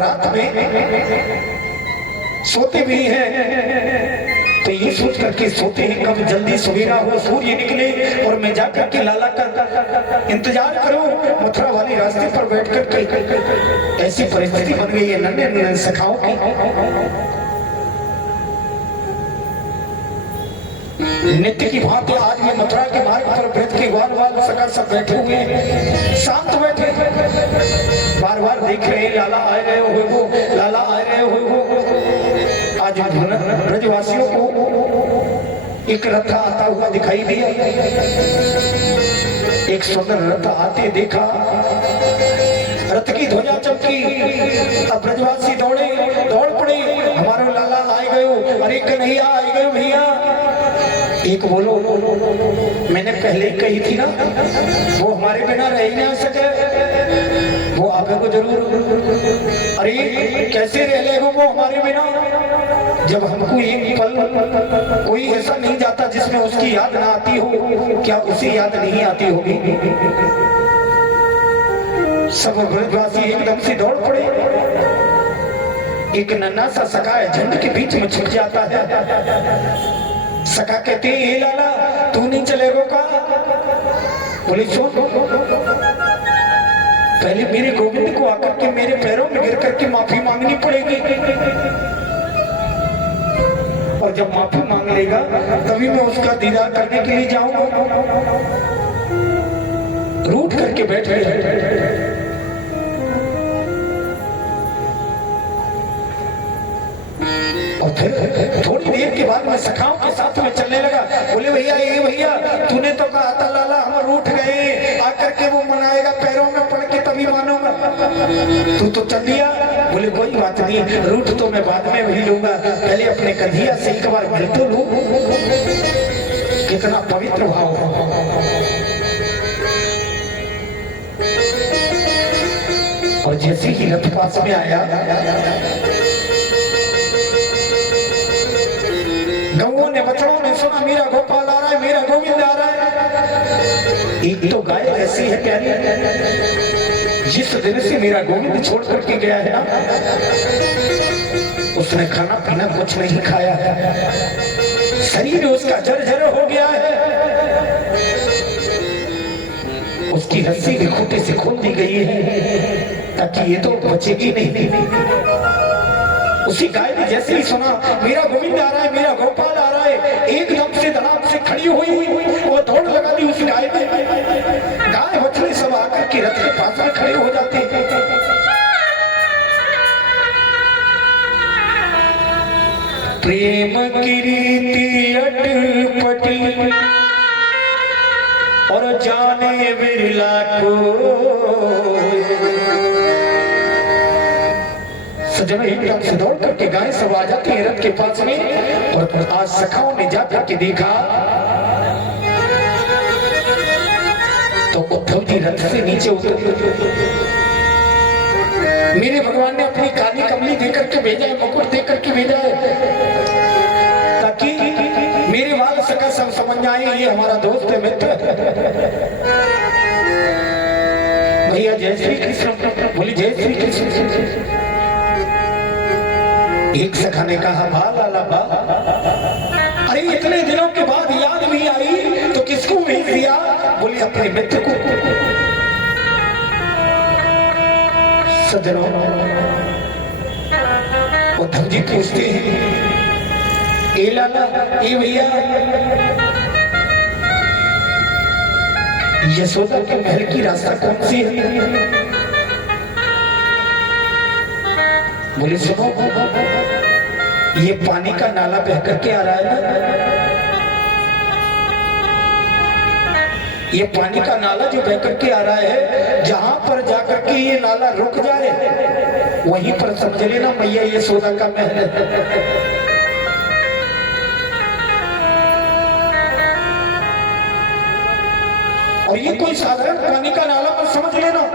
रात में सोते भी हैं तो ये सोच करके सोते हैं कब जल्दी सवेरा हो, सूर्य निकले और मैं जाकर के लाला का इंतजार करूं। मथुरा वाले रास्ते पर बैठ करके ऐसी परिस्थिति बन गई है नन्हे नन्हे सखाओं की। नित्य की भांति आज भी मथुरा के मार्ग पर ब्रज के ग्वाल वाल सका सब बैठे हुए हैं, शांत बैठे, बार बार देख रहे हैं लाला आ रहे हो वो, लाला आ रहे हो वो। आज ब्रजवासियों को एक रथ आता हुआ दिखाई दिया, एक सुंदर रथ आते देखा, रथ की ध्वजा चमकी। अब ब्रजवासी दौड़े, दौड़ पड़े, हमारे लाला आए गए, अरे कन्हैया आए गए भैया। एक बोलो, मैंने पहले ही कही थी ना वो हमारे बिना रह ही ना सके, वो आगे को जरूर। अरे कैसे रह ले वो हमारे बिना, जब हमको एक पल कोई ऐसा नहीं जाता जिसमें उसकी याद ना आती हो, क्या उसे याद नहीं आती होगी? सब ब्रजवासी एकदम से दौड़ पड़े, एक नन्हा सा सखा है झंड के बीच में छुप जाता है। सखा कहते हैं लाला तू नहीं चलेगा का? बोले सुन, पहले मेरे गोविंद को आकर के मेरे पैरों में गिर करके माफी मांगनी पड़ेगी, और जब माफी मांग लेगा तभी मैं उसका दीदार करने के लिए जाऊंगा। रूठ करके बैठ गए। और फिर थोड़ी देर के बाद मैं सखाओं के साथ में चलने लगा। बोले भैया ये भैया तूने तो कहा था लाला हम रूठ गए, आकर के वो मनाएगा, पैरों में पड़ के तभी मानूंगा, तू तो चल दिया। बोले कोई बात नहीं, रूठ तो मैं बाद में भी लूंगा, पहले अपने कन्हैया से एक बार मिल तो लूं। कितना पवित्र भाव है। और जैसे ही रथ पास में आया, गौओं ने बछड़ों ने सुना मेरा गोपाल आ रहा है, मेरा गोविंद आ रहा है। एक तो गाय ऐसी है प्यारी, जिस दिन से मेरा गोविंद छोड़ करके गया है ना, उसने खाना पीना कुछ नहीं खाया है, शरीर उसका जर्जर हो गया है, उसकी रस्सी भी खूंटे से खोल दी गई है ताकि ये तो बचेगी नहीं। उसी गाय ने जैसे ही सुना मेरा गोविंद आ रहा है, मेरा गोपाल आ रहा है, एकदम से धड़ाम से खड़ी हुई और दौड़ लगा दी उस गाय ने। गाय बछड़े सब आकर के रथ के पास में खड़े हो जाते हैं। प्रेम की रीति अटपटी और जाने बिरला को, सजन एकदम से दौड़ करके गाय सब आ जाती है रथ के पास में। और आज सखाओं ने जाकर के देखा तो उद्धव जी रथ से नीचे उतर, मेरे भगवान ने अपनी काली कमली देकर के भेजा है, मुकुट देकर के भेजा है, ताकि मेरे बाल सका सब समझ आए ये हमारा दोस्त है, मित्र। भैया जय श्री कृष्ण, बोली जय श्री कृष्ण। एक सखा ने कहा बा लाला बा, अरे इतने दिनों के बाद याद भी आई तो किसको भेज दिया? बोले अपने मित्र को। सज्जनों, उद्धव जी पूछते हैं ए लाला ए भैया, यशोदा के महल की रास्ता कौन सी है? बोले सुनो, ये पानी का नाला बह करके आ रहा है ना, ये पानी का नाला जो बह करके आ रहा है, जहां पर जाकर के ये नाला रुक जाए वहीं पर समझ लेना मैया यशोदा का महल है। और ये कोई साधारण पानी का नाला पर समझ लेना,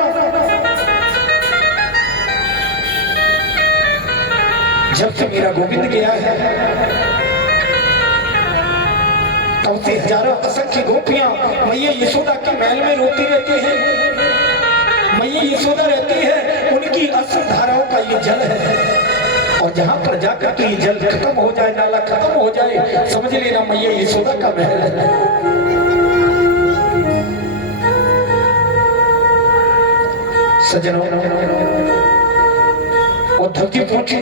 जब से मेरा गोविंद गया है तब से हजारों असंख्य गोपियां मैया यशोदा के महल में रोती रहती हैं। मैया मैया यशोदा रहती है, उनकी असर धाराओं का ये जल है। और जहां पर जाकर के ये जल खत्म हो जाए, नाला खत्म हो जाए, समझ लेना मैया यशोदा का महल है। सजनों, उद्धव जी पूछे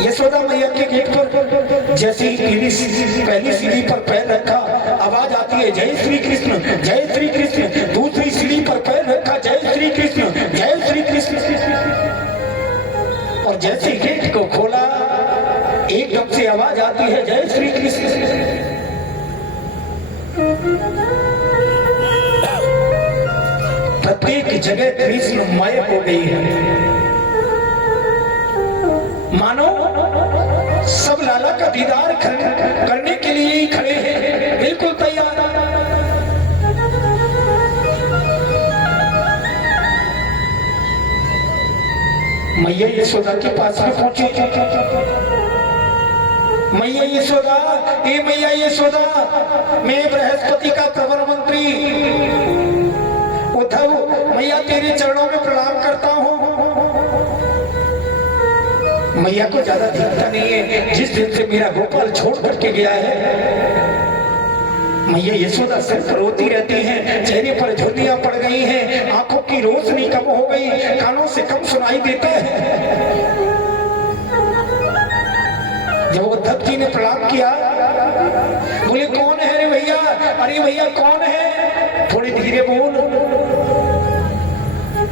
यशोदा मैया के गेट पर जैसे ही पहली सीढ़ी पर पैर रखा, आवाज आती है जय श्री कृष्ण, जय श्री कृष्ण। दूसरी सीढ़ी पर पैर रखा, जय श्री कृष्ण, जय श्री कृष्ण। और जैसे गेट को खोला, एकदम से आवाज आती है जय श्री कृष्ण। प्रत्येक जगह कृष्णमय हो गई है, मानो सब लाला का दीदार करने के लिए ही खड़े हैं, बिल्कुल तैयार। मैया यशोदा के पास में पहुंची, मैया यशोदा, ए मैया यशोदा, मैं बृहस्पति का प्रवर मंत्री उद्धव मैया तेरे चरणों में प्रणाम करता हूं। मैया को ज्यादा दिखता नहीं है, जिस दिन से मेरा गोपाल छोड़ करके गया है। मैया यशोदा सिर पर रोती रहती हैं, चेहरे पर झुर्रियां पड़ गई हैं, आंखों की रोशनी कम हो गई, कानों से कम सुनाई देते हैं। जब उद्धव जी ने प्रणाम किया, बोले कौन है रे भैया? अरे भैया कौन है? थोड़ी धीरे बोल।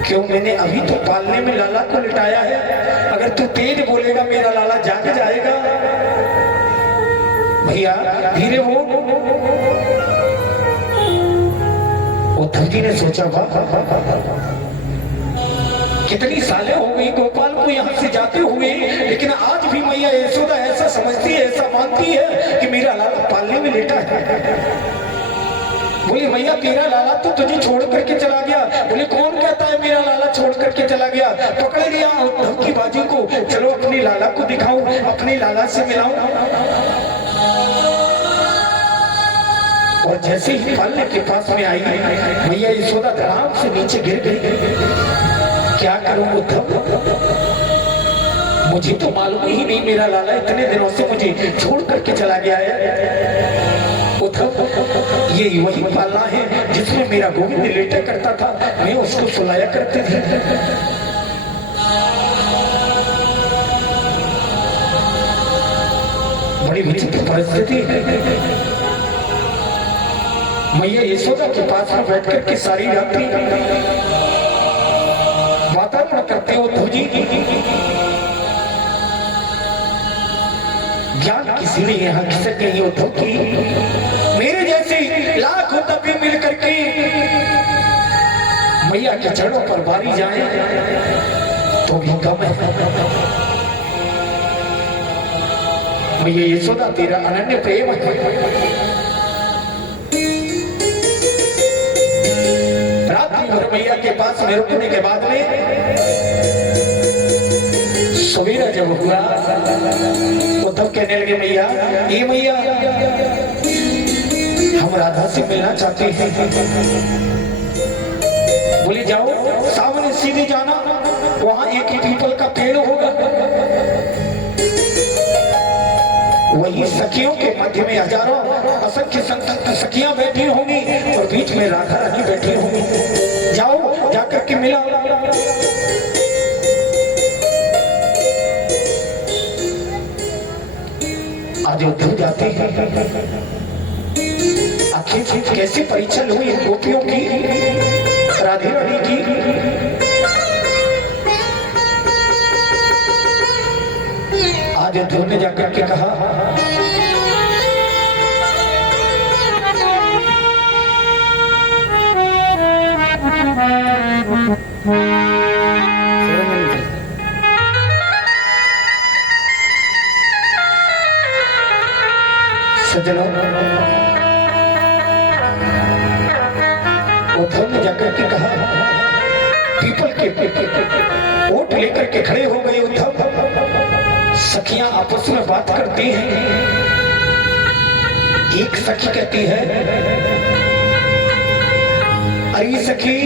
क्यों? मैंने अभी तो पालने में लाला को लिटाया है, अगर तू तेज बोलेगा मेरा लाला जाग जाएगा। भैया धीरे बोल। उद्धव जी ने सोचा, वाह कितनी सालें हो गई गोपाल को यहाँ से जाते हुए, लेकिन आज भी मैया यशोदा ऐसा समझती है, ऐसा मानती है कि मेरा लाला पालने में लेटा है। बोले भैया तेरा लाला तो तुझे छोड़ करके चला गया। बोले कौन कहता है मेरा लाला छोड़ करके चला गया? पकड़ लिया उद्धव की बाजू को, चलो अपने लाला को दिखाऊं, अपने लाला से मिलाऊं। और जैसे ही पालने के पास में आई, मैया यशोदा धड़ाम से नीचे गिर गई। क्या करूं उद्धव, मुझे तो मालूम ही नहीं मेरा लाला इतने दिनों से मुझे छोड़ करके चला गया है। उद्धव ये वही पालना है जिसमें मेरा गोविंद लेटा करता था, मैं उसको सुलाया करती थी। बड़ी विचित्र परिस्थिति है। मैया यशोदा के पास में बैठ करके सारी रात्रि वातावरण करते हो उद्धव जी। ज्ञान किसी ने यहाँ खिसक गई उद्धव की, मेरे जैसे लाखों तबे मिल करके मैया के चरणों पर बारी जाए तो भी कम है। मैया यशोदा तेरा अनन्य प्रेम है। रात्रि भर मैया के पास में रुकने के बाद में सवेरा जब हुआ, उद्धव कहने लगे मैया, ये मैया हम राधा से मिलना चाहते हैं। बोले जाओ सामने सीधे जाना, वहां एक पीपल का पेड़ होगा, वही सखियों के मध्य में हजारों असंख्य सखियां बैठी होंगी और बीच में राधा रानी बैठी होंगी। जाओ जाकर के मिला। आज उद्धव जाते हैं, आखिर कैसी परीक्षा हुई इन गोपियों की, राधे रानी की। आज उद्धव ने जाकर के कहा, सज्जनों, उद्धव ने जाकर के कहा, पीपल के ओट लेकर के खड़े हो गए उद्धव। सखियां आपस में बात करती हैं। एक सखी कहती है, अरे सखी,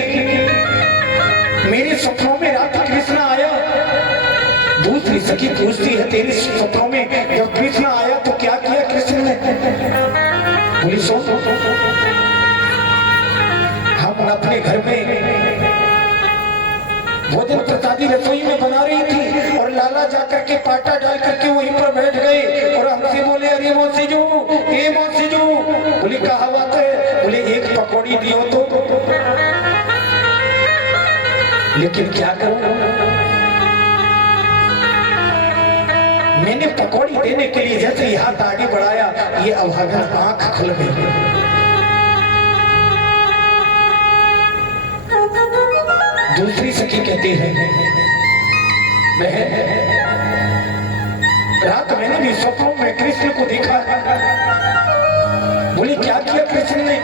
मेरे सपनों में रात कृष्ण आया। दूसरी सखी पूछती है, तेरे सपनों में जब कृष्ण आया तो क्या किया कृष्ण ने? बोली सुन, हम अपने घर में भोजन प्रसादी रसोई में बना रही थी और लाला जाकर के पाटा डाल करके वहीं पर बैठ गए और हमसे बोले, अरे मौसी जो, ए मौसी जो। बोली कहा बात है? बोले एक पकौड़ी दियो तो। लेकिन क्या करूं, मैंने पकौड़ी देने के लिए जैसे ही हाथ आगे बढ़ाया, ये अभागन आंख खुल गई। दूसरी सखी कहती है, बहन रात मैंने भी सपनों में कृष्ण को देखा। बोले क्या किया कृष्ण ने?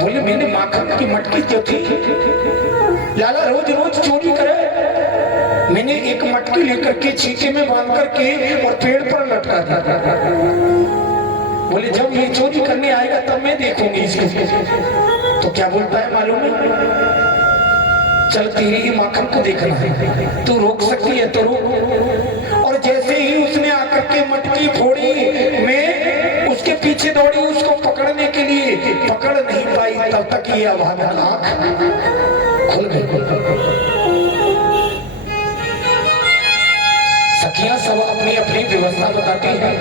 बोले मैंने माखन की मटकी जो थी, लाला रोज रोज चोरी करे, मैंने एक मटकी लेकर के छीके में बांध करके और पेड़ पर लटका दिया। बोले जब ये चोरी करने आएगा तब मैं देखूंगी इसको। तो क्या बोलता है मालूम है? चल तेरी ही माखन को देखना है, तू रोक सकती है तो रोक। और जैसे ही उसने आकर के मटकी फोड़ी, मैं उसके पीछे दौड़ी उसको पकड़ने के लिए, पकड़ नहीं पाई, तब तक ये अभागन आंख खुल गई। सखियां सब अपनी अपनी व्यवस्था बताती हैं।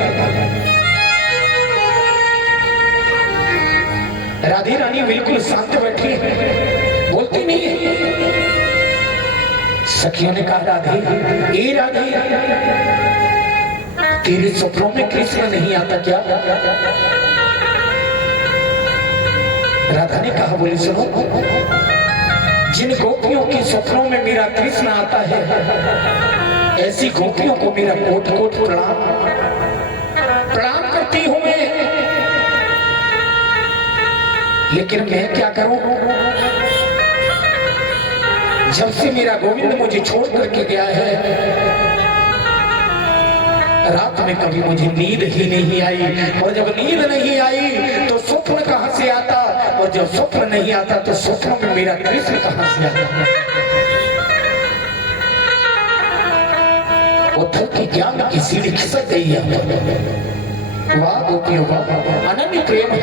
राधे रानी बिल्कुल शांत बैठी है, बोलती नहीं है। सखियों ने कहा, राधे ए राधे, तेरे सपनों में कृष्ण नहीं आता क्या? राधा ने कहा, बोले सुनो, जिन गोपियों के सपनों में मेरा कृष्ण आता है, ऐसी गोपियों को मेरा कोट कोट प्रणाम प्रणाम करती हूं मैं। लेकिन मैं क्या करूं, जब से मेरा गोविंद मुझे छोड़ करके गया है, रात में कभी मुझे नींद ही नहीं आई। और जब नींद नहीं आई तो स्वप्न कहां से आता, और जब स्वप्न नहीं आता तो स्वप्न में मेरा कृष्ण कहां से आता? उद्धव की ज्ञान की सीढ़ी खिसक गई है। वाह गोपियों वाह, अनन्य प्रेम है।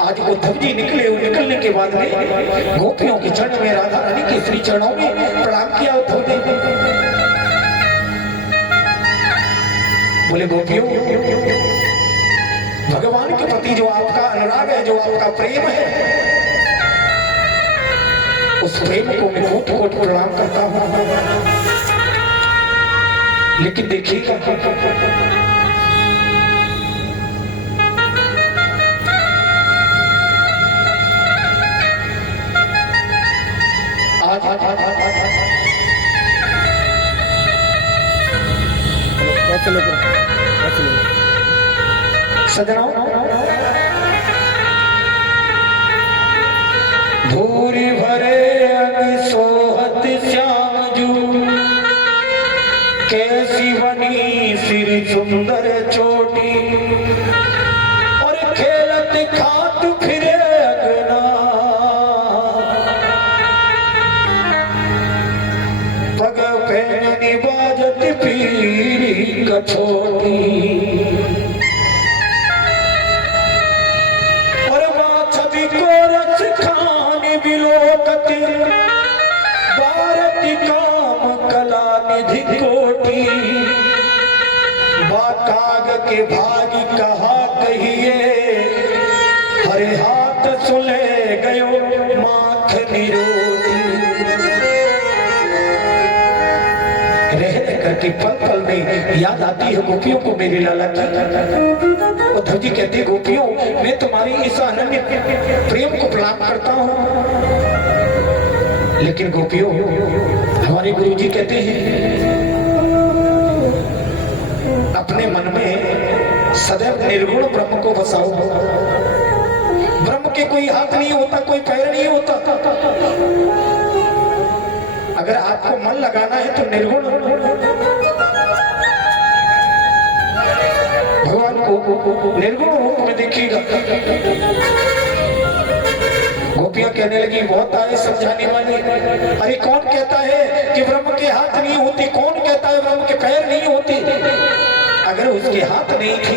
आज उद्धव जी निकलने के बाद में गोपियों के चरण में, राधा रानी के श्री चरणों में प्रणाम किया उद्धव जी। बोले गोपियों, भगवान के प्रति जो आपका अनुराग है, जो आपका प्रेम है, उस प्रेम को मैं कोट कोट प्रणाम करता हूं। लेकिन देखिएगा, सजनों, धूरी भरे सोहत श्याम जू, कैसी बनी सिर सुंदर चोटी, और खेलत खात फिरे अगना, पग पहनी बाजत पीरी कछोटी, और छवि को रस खाने बिलोकत, भारत काम कला निधि कोटी, बाकाग के भाग कहा कहिए, हरे हाथ सुले गयो माखनी रोटी। करके पल पल में याद आती है गोपियों को मेरे लाला की। उद्धव जी कहते, गोपियों मैं तुम्हारी इस अनन्य प्रेम को प्रणाम करता हूं। लेकिन गोपियों, हमारे गुरु जी कहते हैं, अपने मन में सदैव निर्गुण ब्रह्म को बसाओ। ब्रह्म के कोई हाथ नहीं होता, कोई पैर नहीं होता। अगर आपको मन लगाना है तो निर्गुण भगवान को निर्गुण रूप में देखिएगा। गोपियां कहने लगी बहुत आए समझाने वाली, अरे कौन कहता है कि ब्रह्म के हाथ नहीं होते, कौन कहता है ब्रह्म के पैर नहीं होते। अगर उसके हाथ नहीं थे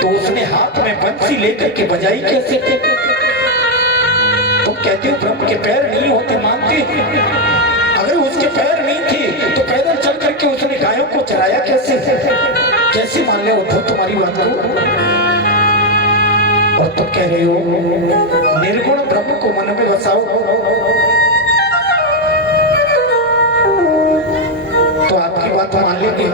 तो उसने हाथ में बंसी लेकर के बजाई कैसे? तुम कहते हो ब्रह्म के पैर नहीं होते, मानते? अगर उसके पैर नहीं थे तो पैदल चल करके उसने गायों को चराया कैसे? कैसे मान ले उद्धव तुम्हारी बात को? और तुम कह रहे हो निर्गुण ब्रह्म को मन में बसाओ, तो आपकी बात मान लेंगे।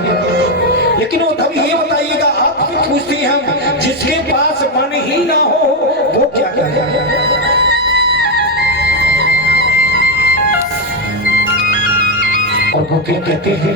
लेकिन उद्धव ये बताइएगा, आपसे पूछते हैं हम, जिसके पास मन ही ना हो वो क्या करेगा? और गोपियां कहते हैं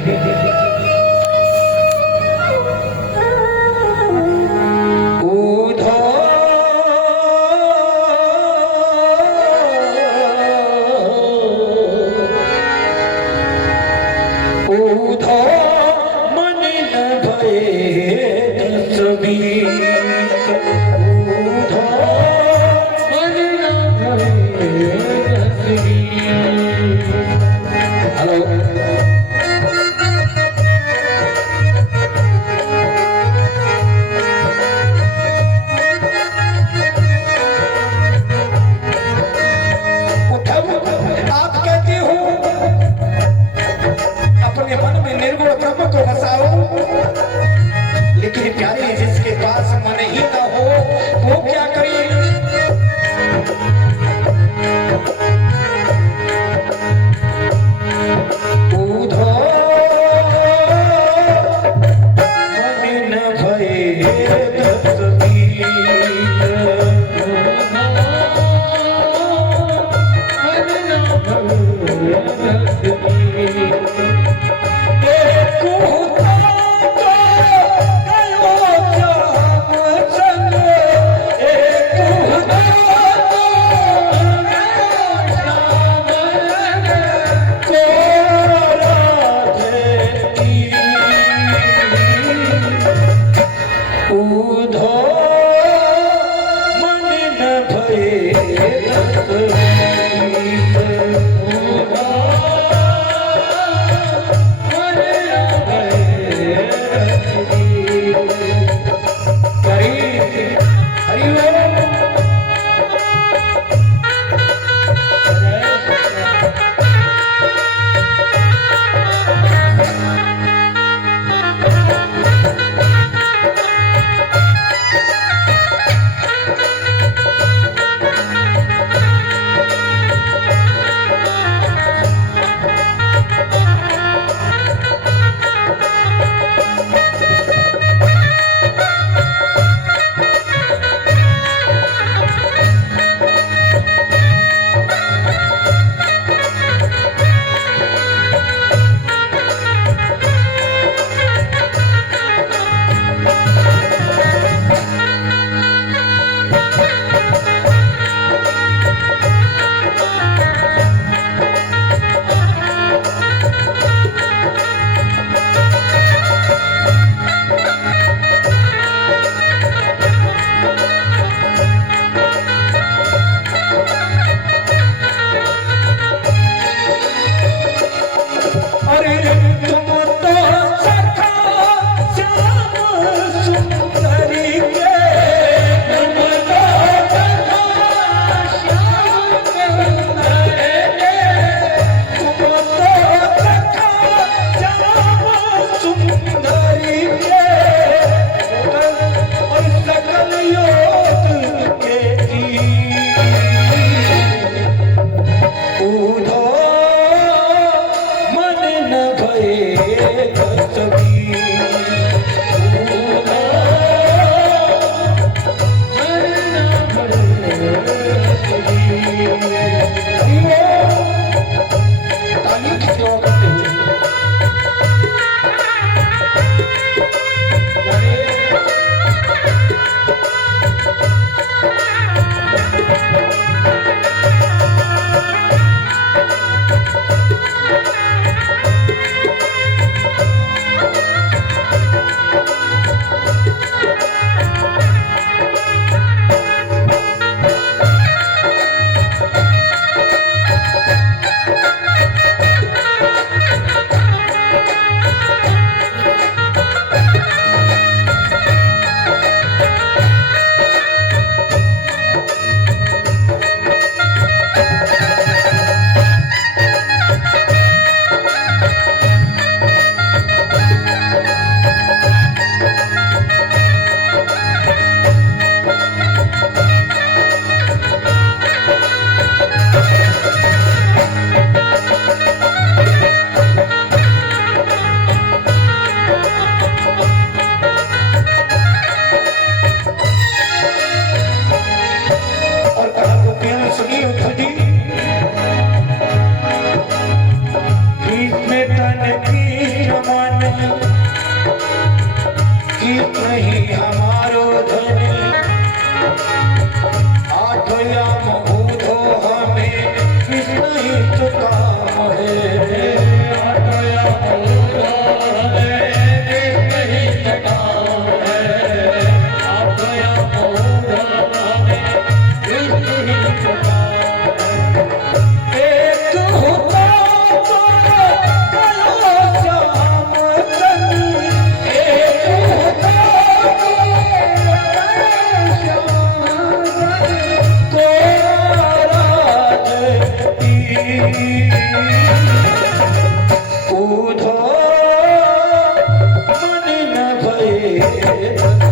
रे